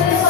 네.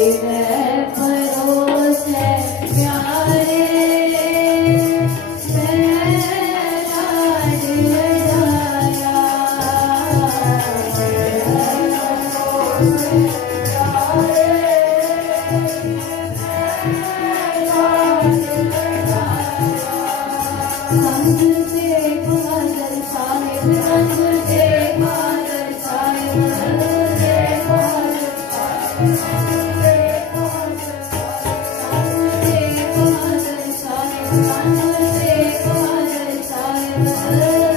Amen. Yeah.